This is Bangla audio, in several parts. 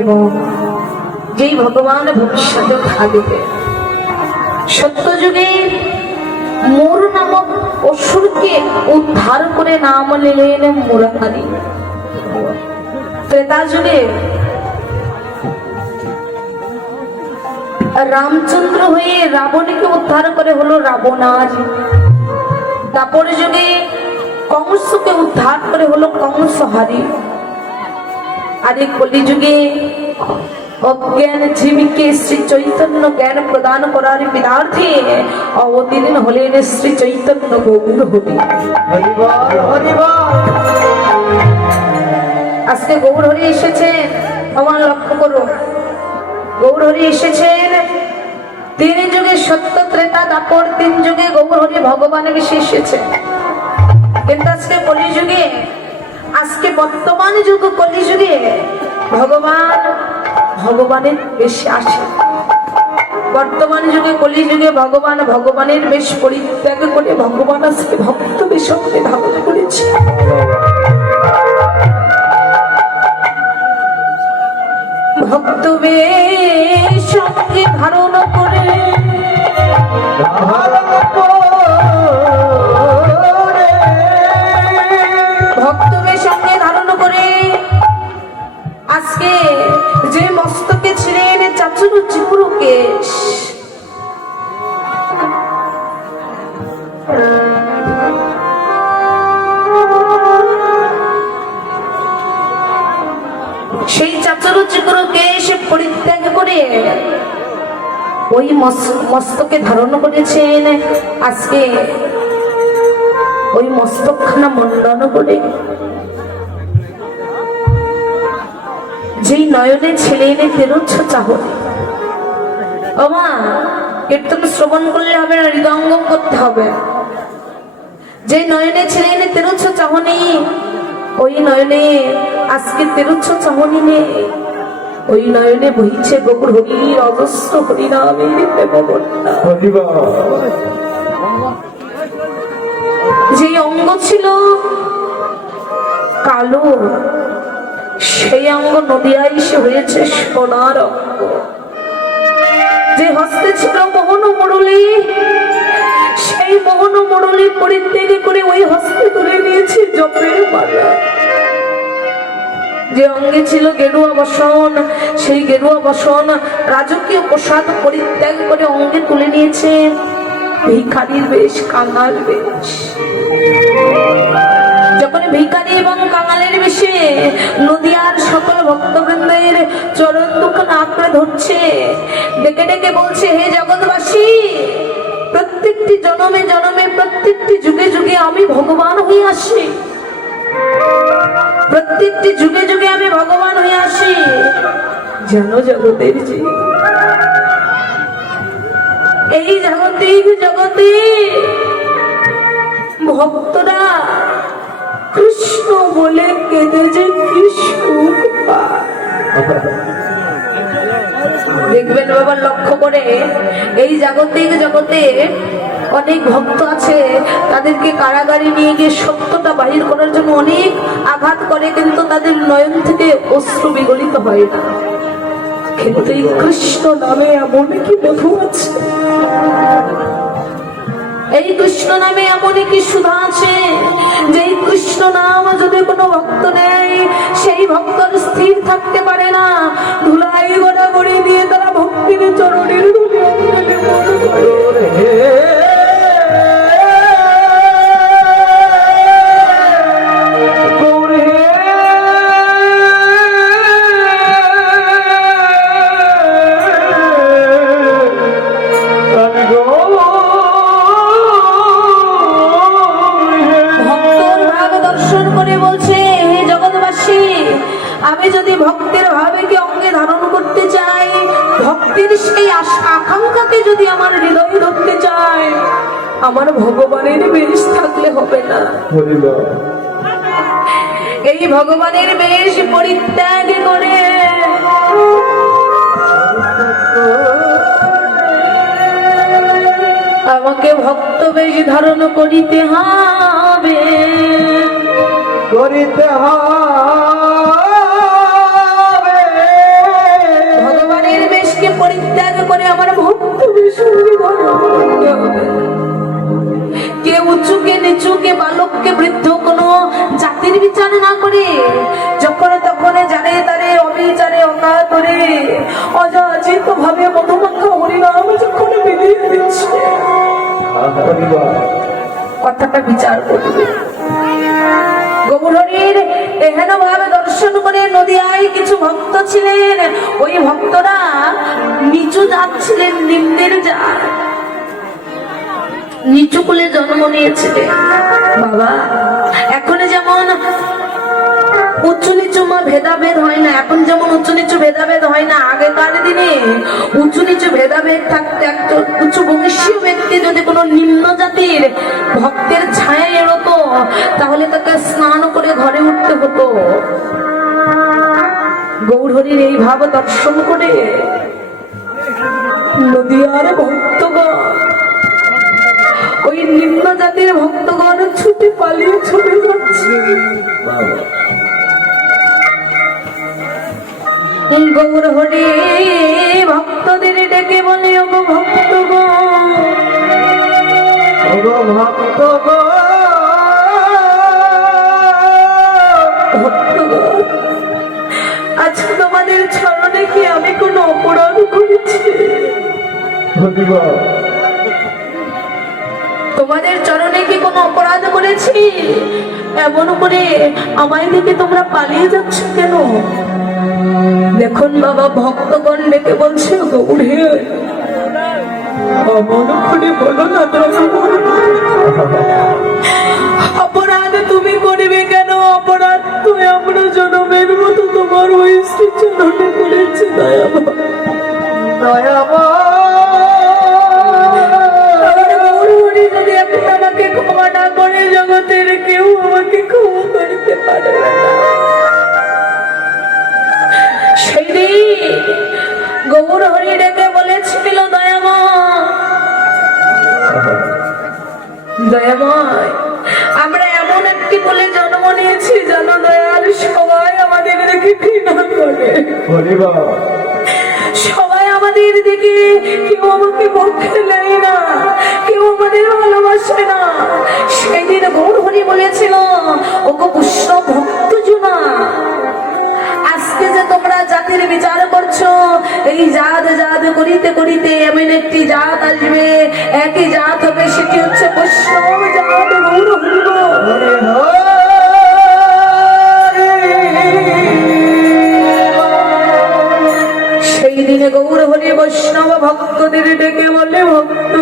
এবং যেই ভগবান ভবিষ্যতে থাকবে। সত্যযুগে মরু নামক অসুরকে উদ্ধার করে নাম নিলেন মুরারি। ত্রেতা যুগে রামচন্দ্র হয়ে রাবণকে উদ্ধার করে হলো রাবণার। দ্বাপর যুগে কংসকে উদ্ধার করে হলো কংসহারি। আর এই কলি যুগে অজ্ঞান জীবকে শ্রী চৈতন্য জ্ঞান প্রদান করার বিধার্থে অবতীর্ণ হলেন শ্রী চৈতন্য গৌর হরি। আজকে গৌর হরি এসেছেন, আমার লক্ষ্য করুন, গৌর হরি এসেছেন তিন যুগে, সত্য ত্রেতা দ্বাপর, তিন যুগে গৌর হরি ভগবান বেশি এসেছেন। কিন্তু আজকে কলিযুগে, আজকে বর্তমান যুগ কলিযুগে ভগবানের বেশি আসে। বর্তমান যুগে কলিযুগে ভগবানের বেশ পরিত্যাগ করে ভগবান আজকে ভক্ত বেশকে ধারণ করেছে। ভক্ত বেশকে ধারণ করে আজকে যে মস্তকে ছিলেন চাচুর চিপুরু কেশ, সেই চাচুর চিপুরু কেশ পরিত্যাগ করে ওই মস্তকে ধারণ করেছেন। আজকে ওই মস্তকখানা মণ্ডন করে যেই নয়নে ছিলেন তেরুচ্ছ চাহনি। ও মা, কীর্তন শ্রবণ করলে হবে না, হৃদয়ঙ্গম করতে হবে। যেই নয়নে ছিলেন তেরুচ্ছ চাহনি, ওই নয়নে আজকে তেরুচ্ছ চাহনি নেই। ওই নয়নে বহিছে গৌর হরির অজস্র হরিনামের প্রেমবন্যা। যেই অঙ্গ ছিল কালো, সেই অঙ্গ নদিয়ায় এসে হয়েছে সোনার অঙ্গ। যে হস্তে ছিল মোহন মুরলী, সেই মোহন মুরলী পরিত্যাগ করে ওই হস্তে তুলে নিয়েছে জপের মালা। যে অঙ্গে ছিল গেরুয়া বসন, সেই গেরুয়া বসন রাজকীয় প্রসাদ পরিত্যাগ করে অঙ্গে তুলে নিয়েছে ভিখারির বেশ, কাঙাল বেশ। যখন ভিখারি এবং কাঙালের বেশে নদিয়ার সকল ভক্তবৃন্দের চরণ দুখানা আঁকড়ে ধরছে, ডেকে ডেকে বলছে, হে জগৎবাসী, প্রত্যেকটি জনমে জনমে, প্রত্যেকটি যুগে যুগে আমি ভগবান হয়ে আসি। প্রত্যেকটি যুগে যুগে আমি ভগবান হয়ে আসি। জানো জগতের জি, এই জগতে ভক্তরা কৃষ্ণ বলে কেঁদে যে কৃষ্ণ পায়। দেখবেন বাবা, লক্ষ্য করে এই জাগতিক জগতে অনেক ভক্ত আছে, তাদেরকে কারাগারে নিয়ে গিয়ে সত্যটা বাহির করার জন্য অনেক আঘাত করে, কিন্তু তাদের নয়ন থেকে অশ্রু বিগলিত হয় না। কিন্তু এই কৃষ্ণ নামে এমন কি মধু আছে, এই কৃষ্ণ নামে এমন কি সুধা আছে, যে কৃষ্ণ নাম যদি কোনো ভক্ত নেয়, সেই ভক্তর স্থির থাকতে পারে না। ধুলাই গড়াগড়ি দিয়ে তারা ভক্তির চরণের ধুলি অঞ্জলি মনে করে। আমি যদি ভক্তের ভাবেকে অঙ্গে ধারণ করতে চাই, ভক্তির সেই আকাঙ্ক্ষাকে যদি আমার হৃদয়ে ধরতে চাই, আমার ভগবানের বেশ থাকলে হবে না। এই ভগবানের বেশ পরিত্যাগ করে আমাকে ভক্ত বেশ ধারণ করিতে হবে, করিতে হবে। নিচুকে বালককে বৃদ্ধ কোনো জাতির বিচার না করে যখন তখন জানে তারে অবিচারে অকাতরে অযাচিত ভাবে মধুমাখা হরিনাম যখন বিলিয়ে দিচ্ছে, কথাটা বিচার করবে। গৌরহরির এহেন ভাবে দর্শন করে নদিয়ায় কিছু ভক্ত ছিলেন, ওই ভক্তরা নিচু জাত ছিলেন, নিম্নের জাত, নিচু কুলে জন্ম নিয়েছিলেন। বাবা এখন যেমন উঁচু নিচু ভেদাভেদ হয় না, এখন যেমন উঁচু নিচু ভেদাভেদ হয় না, আগেকার দিনে উঁচু নিচু ভেদাভেদ থাকতে একটা উঁচু বংশীয় ব্যক্তি যদি কোনো নিম্ন জাতির ভক্তের ছায়া এড়তো তাহলে তাকে স্নান করে ঘরে উঠতে হতো। গৌরহরির এই ভাব দর্শন করে নদিয়ার ভক্তগণ, ওই নিম্ন জাতির ভক্তগণ ছুটে পালিয়ে চলে যাচ্ছে। গৌরহরি ভক্তদের ডেকে বলে, ওগো ভক্তগণ, ওগো ভক্তগণ, ভক্তগণ, আজকে তোমাদের চরণে কি আমি কোনো অপরাধ করেছি? তোমাদের চরণে কি কোনো অপরাধ করেছি? এমন করে আমায় দেখে তোমরা পালিয়ে যাচ্ছ কেন? দেখুন বাবা, ভক্তগণ ডেকে বলছে, গৌড়ে অমন করে বলো না, অপরাধ তুমি করবে কেন? অপরাধ তো আমরা জনমের মতো তোমার ওই শ্রী চরণে করেছি। যদি এখন আমাকে ক্ষমা না করে জগতের কেউ আমাকে ক্ষমা করতে পারবে না। সেদিন গৌরহরি ডেকে বলেছিল, দয়াময়, আমরা এমন একটি কোলে জন্ম নিয়েছি জানো দয়াল, সবাই আমাদের দেখে ঘৃণা করে, সবাই আমাদের দিকে, কেউ আমাকে পক্ষে নেয় না, কেউ আমাদের ভালোবাসে না। সেদিন গৌরহরি বলেছিল, ওগো বৈষ্ণব ভক্ত জনা, আজকে যে তোমরা জাতির বিচার করছো, এই জাত জাত করিতে করিতে এমন একটি জাত আসবে, একই জাত হবে, সেটি হচ্ছে বৈষ্ণব জাত। সেই দিনে গৌরহরি বৈষ্ণব ভক্তদের ডেকে বলে, ভক্ত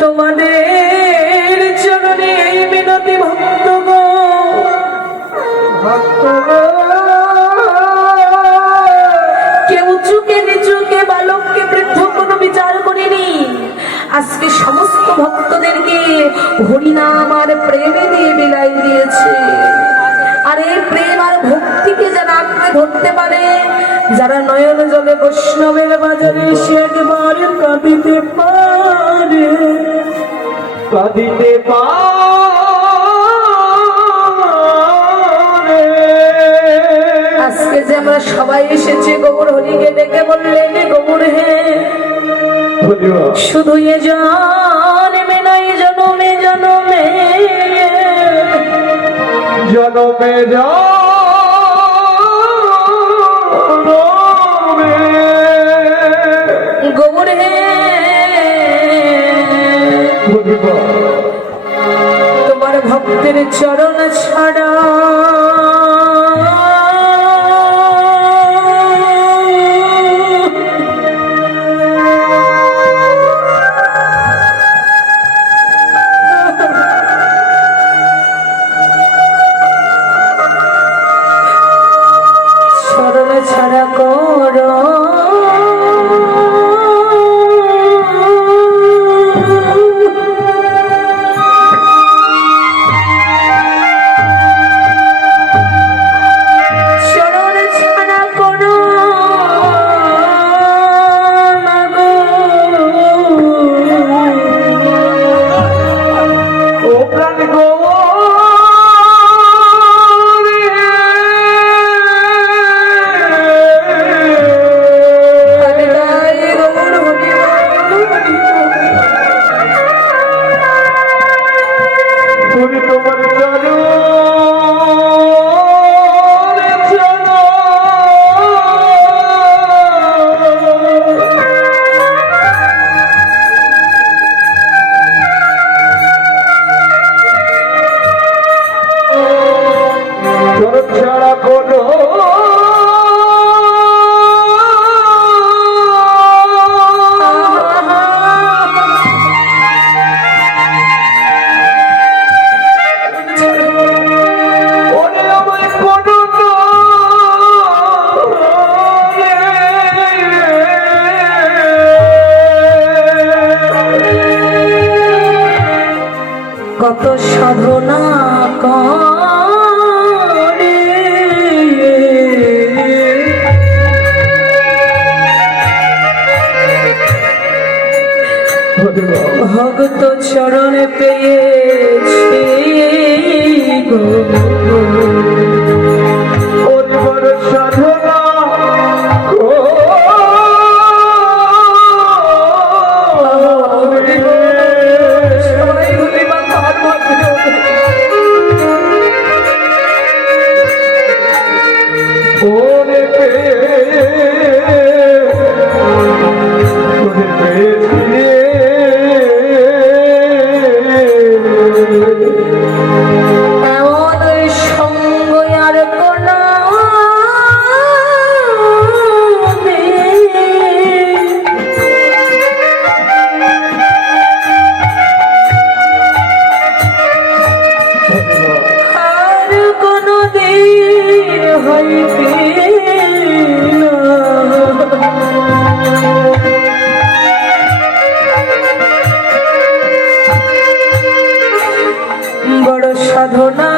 তোমাদের চরণে এই মিনতি, কেউ উঁচুকে নিচুকে বালককে বৃদ্ধ কোনো বিচার করেনি। আজকে সমস্ত ভক্তদেরকে হরিনাম আর প্রেমে দিয়ে বিলাই দিয়েছে। আর এই প্রেম আর ভক্তিকে যারা আঁকড়ে ধরতে পারে, যারা নয়ন জলে বৈষ্ণবের বাজারে সে একবার কাঁদিতে পারে, কাঁদিতে পারে। আজকে যে আমরা সবাই এসেছি গৌরহরিকে ডেকে বললেন, গৌর হে, শুধু এ জন্মে নাই, জনমে জনমে, জনমে জনমে, গৌর হে, তোমার ভক্তের চরণ ছাড়া ধরি তোমার জানো ছাড়া কোনো কত সাধনা করে ভগত চরণে পেয়েছি গো ওর সাধনা বড় সাধনা